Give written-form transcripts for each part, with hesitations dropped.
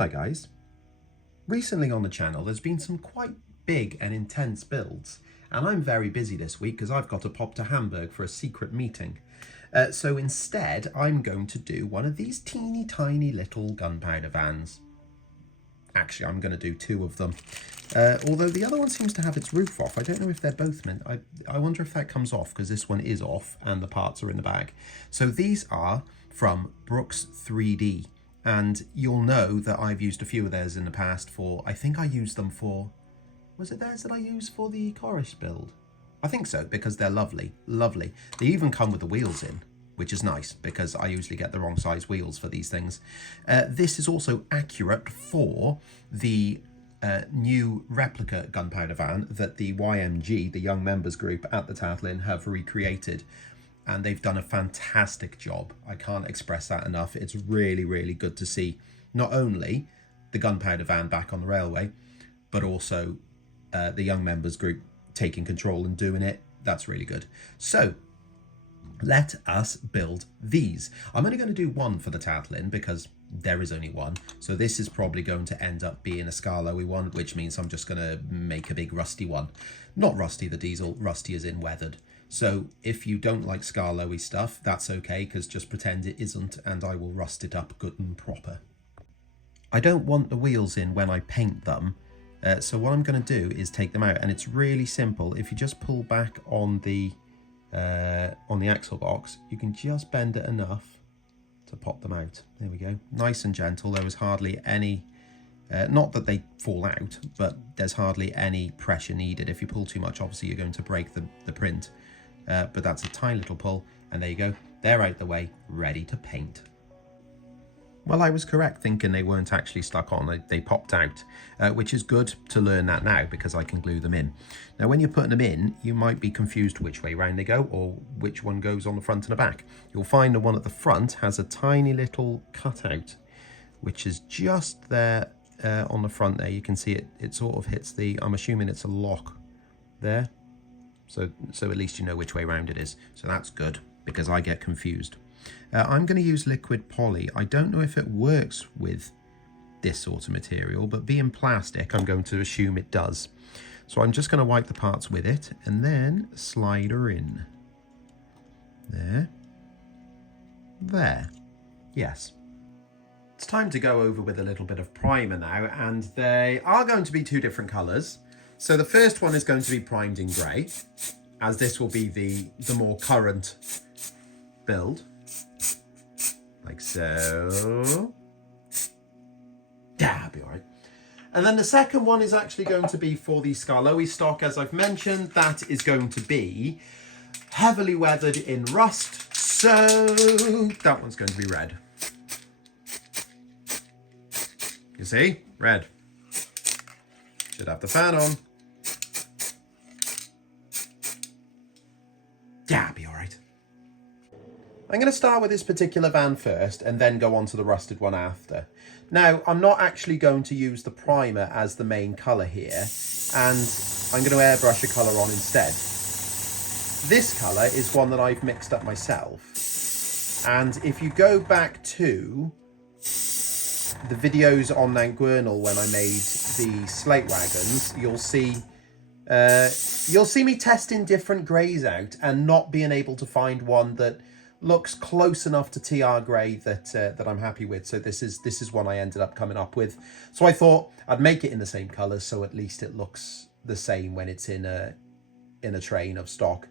Hi guys. Recently on the channel there's been some quite big and intense builds, and I'm very busy this week because I've got to pop to Hamburg for a secret meeting. So instead I'm going to do one of these teeny tiny little gunpowder vans. Actually, I'm going to do two of them. Although the other one seems to have its roof off. I don't know if they're both meant. I wonder if that comes off because this one is off and the parts are in the bag. So these are from Brooks 3D. And you'll know that I've used a few of theirs in the past for, I think I used them for, was it theirs that I used for the corris build? I think so, because they're lovely, lovely. They even come with the wheels in, which is nice because I usually get the wrong size wheels for these things. This is also accurate for the new replica gunpowder van that the YMG, the Young Members Group at the Talyllyn, have recreated. And they've done a fantastic job. I can't express that enough. It's really, really good to see not only the gunpowder van back on the railway, but also the Young Members Group taking control and doing it. That's really good. So let us build these. I'm only going to do one for the Talyllyn because there is only one. So this is probably going to end up being a Skarloey one, which means I'm just going to make a big rusty one. Not rusty the diesel, rusty as in weathered. So if you don't like Skarloey stuff, that's okay, because just pretend it isn't and I will rust it up good and proper. I don't want the wheels in when I paint them, so what I'm going to do is take them out, and it's really simple. If you just pull back on the axle box, you can just bend it enough to pop them out. There we go. Nice and gentle. There was hardly any, not that they fall out, but there's hardly any pressure needed. If you pull too much, obviously you're going to break the print. But that's a tiny little pull, and there you go. They're out the way, ready to paint. Well, I was correct thinking they weren't actually stuck on. They popped out, which is good to learn that now because I can glue them in. Now, when you're putting them in, you might be confused which way round they go or which one goes on the front and the back. You'll find the one at the front has a tiny little cutout, which is just there on the front there. You can see it sort of hits the, I'm assuming it's a lock there. So at least you know which way round it is. So that's good because I get confused. I'm going to use liquid poly. I don't know if it works with this sort of material, but being plastic, I'm going to assume it does. So I'm just going to wipe the parts with it and then slide her in. There. There. Yes. It's time to go over with a little bit of primer now, and they are going to be two different colours. So the first one is going to be primed in grey, as this will be the more current build, like so. Yeah, be all right. And then the second one is actually going to be for the Skarloey stock, as I've mentioned. That is going to be heavily weathered in rust, so that one's going to be red. You see? Red. Should have the fan on. Yeah, be all right. I'm going to start with this particular van first and then go on to the rusted one after. Now, I'm not actually going to use the primer as the main colour here, and I'm going to airbrush a colour on instead. This colour is one that I've mixed up myself. And if you go back to the videos on Mount Gwernal when I made the slate wagons, you'll see me testing different greys out and not being able to find one that looks close enough to TR grey that I'm happy with. So this is one I ended up coming up with. So I thought I'd make it in the same colours, so at least it looks the same when it's in a train of stock,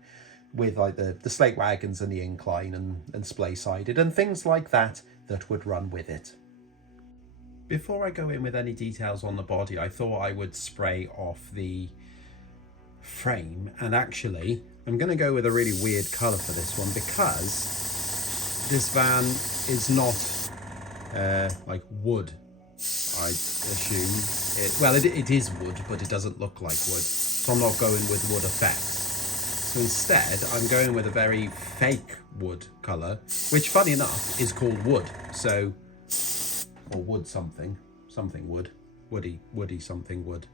with like the slate wagons and the incline and splay sided and things like that would run with it. Before I go in with any details on the body, I thought I would spray off the frame, and actually I'm going to go with a really weird colour for this one because this van is not like wood. I assume well it is wood, but it doesn't look like wood, so I'm not going with wood effects. So instead I'm going with a very fake wood colour, which funny enough is called wood. So, or wood something wood, woody something wood.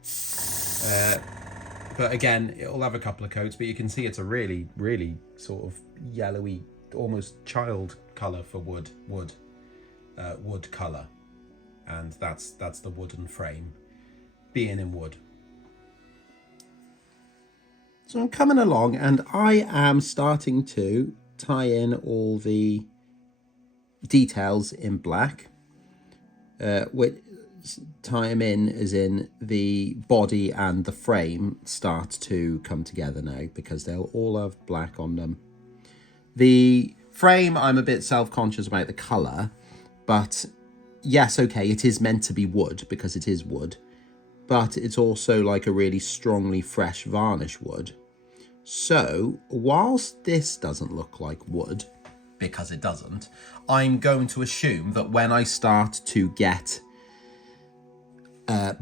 But again, it'll have a couple of coats, but you can see it's a really, really sort of yellowy, almost child colour for wood colour. and that's the wooden frame being in wood. So I'm coming along and I am starting to tie in all the details in black, which tie them in as in the body and the frame start to come together now because they'll all have black on them. The frame, I'm a bit self-conscious about the colour, but yes, okay, it is meant to be wood because it is wood, but it's also like a really strongly fresh varnish wood. So whilst this doesn't look like wood, because it doesn't, I'm going to assume that when I start to get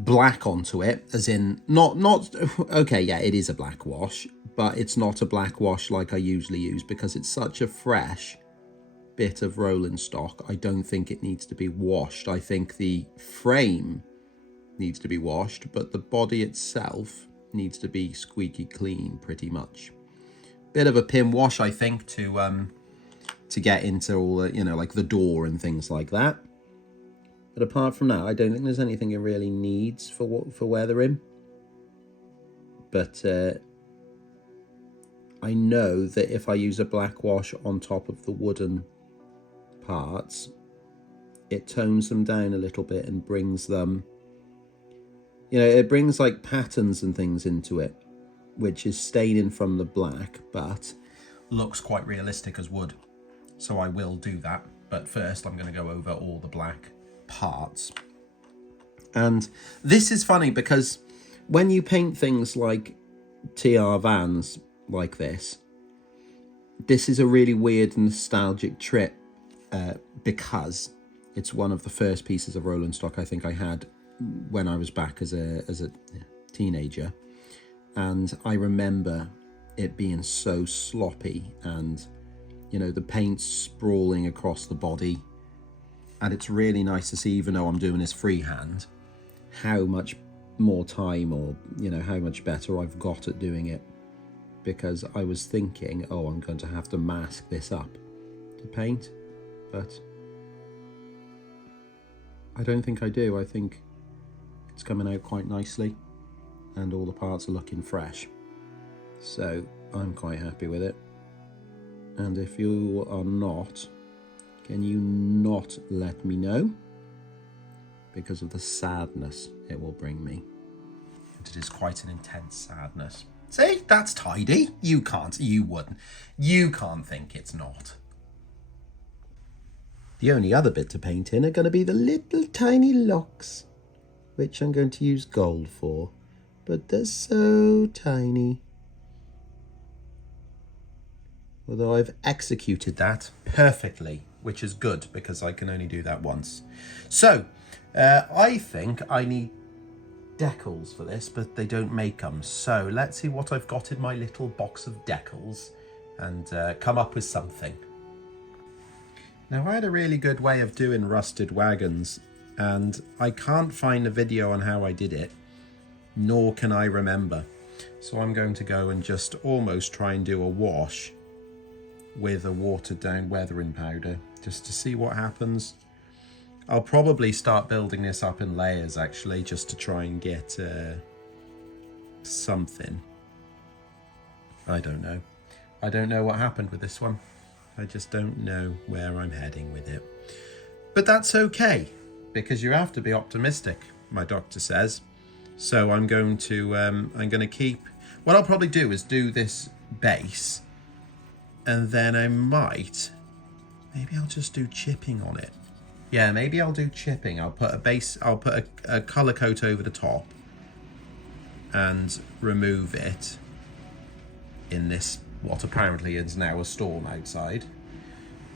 black onto it, as in not okay, yeah, it is a black wash, but it's not a black wash like I usually use because it's such a fresh bit of rolling stock. I don't think it needs to be washed. I think the frame needs to be washed, but the body itself needs to be squeaky clean pretty much. Bit of a pin wash, I think, to get into all the, you know, like the door and things like that. But apart from that, I don't think there's anything it really needs for weathering. But I know that if I use a black wash on top of the wooden parts, it tones them down a little bit and brings them, you know, it brings like patterns and things into it, which is staining from the black, but looks quite realistic as wood. So I will do that. But first I'm going to go over all the black parts. And this is funny because when you paint things like TR vans like this is a really weird nostalgic trip because it's one of the first pieces of rolling stock I think I had when I was back as a teenager, and I remember it being so sloppy and, you know, the paint sprawling across the body. And it's really nice to see, even though I'm doing this freehand, how much more time, or, you know, how much better I've got at doing it. Because I was thinking, oh, I'm going to have to mask this up to paint, but I don't think I do. I think it's coming out quite nicely and all the parts are looking fresh. So I'm quite happy with it. And if you are not, can you not let me know? Because of the sadness it will bring me. And it is quite an intense sadness. See, that's tidy. You can't think it's not. The only other bit to paint in are going to be the little tiny locks, which I'm going to use gold for, but they're so tiny. Although I've executed that perfectly, which is good because I can only do that once. So I think I need decals for this, but they don't make them. So let's see what I've got in my little box of decals and come up with something. Now, I had a really good way of doing rusted wagons, and I can't find a video on how I did it, nor can I remember. So I'm going to go and just almost try and do a wash with a watered down weathering powder just to see what happens. I'll probably start building this up in layers actually, just to try and get something. I don't know. I don't know what happened with this one. I just don't know where I'm heading with it. But that's okay, because you have to be optimistic, my doctor says. So I'm going to keep, what I'll probably do is do this base, and then maybe I'll just do chipping on it. Yeah, maybe I'll do chipping. I'll put a colour coat over the top and remove it in this, what apparently is now a storm outside,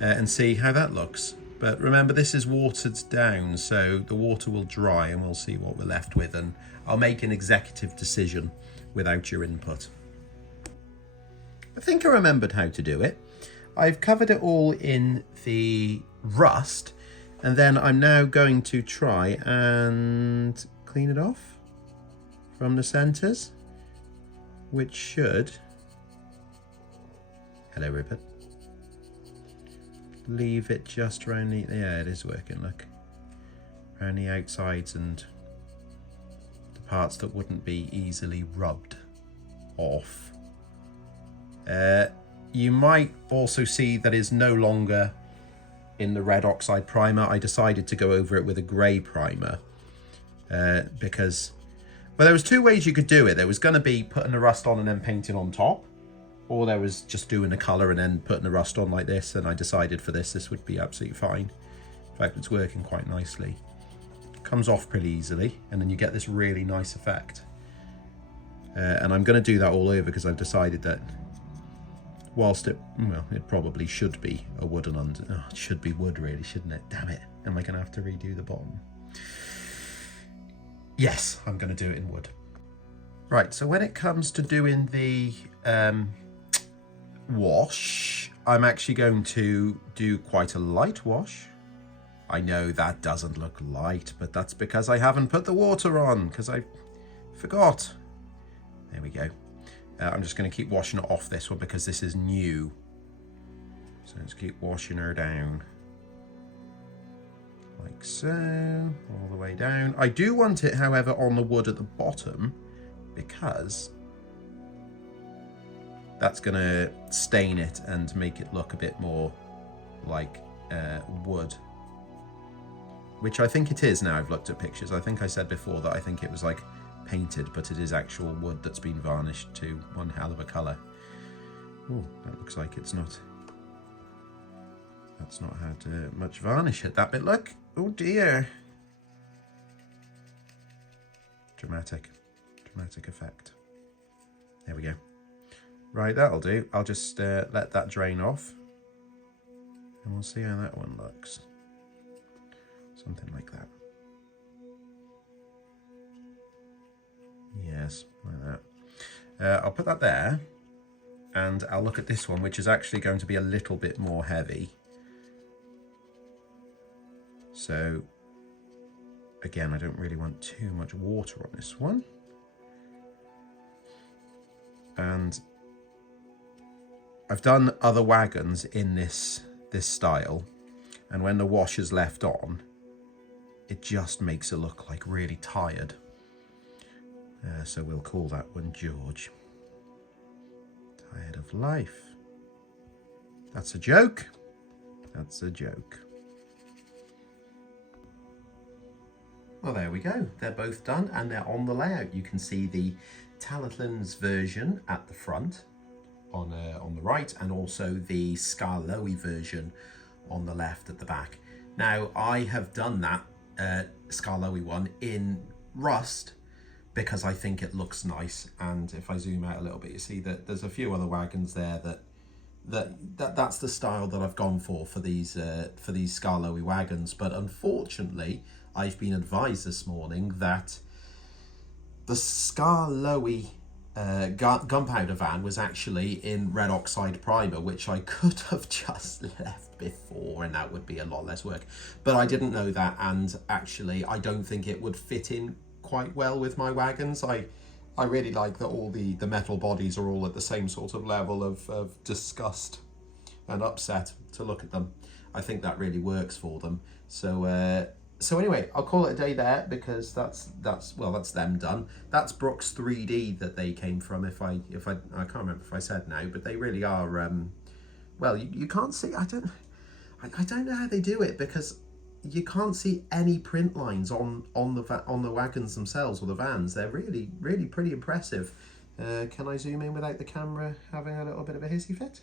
and see how that looks. But remember, this is watered down, so the water will dry and we'll see what we're left with, and I'll make an executive decision without your input. I think I remembered how to do it. I've covered it all in the rust, and then I'm now going to try and clean it off from the centres, which should, hello Rupert, leave it just around the, yeah, it is working, look, around the outsides and the parts that wouldn't be easily rubbed off. You might also see that is no longer in the red oxide primer. I decided to go over it with a grey primer because, well, there was two ways you could do it. There was going to be putting the rust on and then painting on top, or there was just doing the colour and then putting the rust on like this, and I decided for this would be absolutely fine. In fact, it's working quite nicely. Comes off pretty easily, and then you get this really nice effect. And I'm going to do that all over because I've decided that whilst it probably should be a wooden it should be wood really, shouldn't it? Damn it. Am I going to have to redo the bottom? Yes, I'm going to do it in wood. Right, so when it comes to doing the wash, I'm actually going to do quite a light wash. I know that doesn't look light, but that's because I haven't put the water on, because I forgot. There we go. I'm just going to keep washing it off this one because this is new. So let's keep washing her down. Like so, all the way down. I do want it, however, on the wood at the bottom because that's going to stain it and make it look a bit more like wood. Which I think it is now I've looked at pictures. I think I said before that I think it was like painted, but it is actual wood that's been varnished to one hell of a colour. Oh, that looks like it's not. That's not had much varnish at that bit, look. Oh dear. Dramatic effect. There we go. Right, that'll do. I'll just let that drain off and we'll see how that one looks. Something like that. Yes, like that. I'll put that there and I'll look at this one, which is actually going to be a little bit more heavy. So again, I don't really want too much water on this one. And I've done other wagons in this style, and when the wash is left on, it just makes it look like really tired. So we'll call that one George. Tired of life. That's a joke. That's a joke. Well, there we go. They're both done and they're on the layout. You can see the Talyllyn's version at the front on the right, and also the Skarloey version on the left at the back. Now, I have done that Skarloey one in rust because I think it looks nice, and if I zoom out a little bit, you see that there's a few other wagons there that's the style that I've gone for these Skarloey wagons. But unfortunately, I've been advised this morning that the Skarloey gunpowder van was actually in red oxide primer, which I could have just left before, and that would be a lot less work. But I didn't know that, and actually I don't think it would fit in quite well with my wagons. I really like that all the metal bodies are all at the same sort of level of disgust and upset to look at them. I think that really works for them. So anyway, I'll call it a day there because that's them done. That's Brooks 3D that they came from. If I can't remember if I said now, but they really are. Well, you can't see. I don't know how they do it because you can't see any print lines on the wagons themselves or the vans. They're really pretty impressive. Can I zoom in without the camera having a little bit of a hissy fit?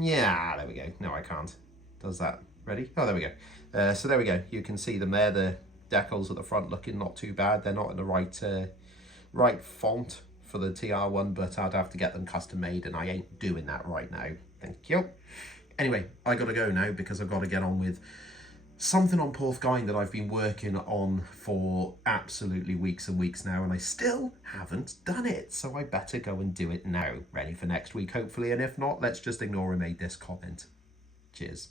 Yeah, there we go. No, I can't. Does that? Ready? Oh, there we go. So there we go. You can see them there. The decals at the front looking not too bad. They're not in the right font for the TR1, but I'd have to get them custom made, and I ain't doing that right now. Thank you. Anyway, I got to go now because I've got to get on with something on Porthgain that I've been working on for absolutely weeks and weeks now, and I still haven't done it. So I better go and do it now. Ready for next week, hopefully. And if not, let's just ignore who made this comment. Cheers.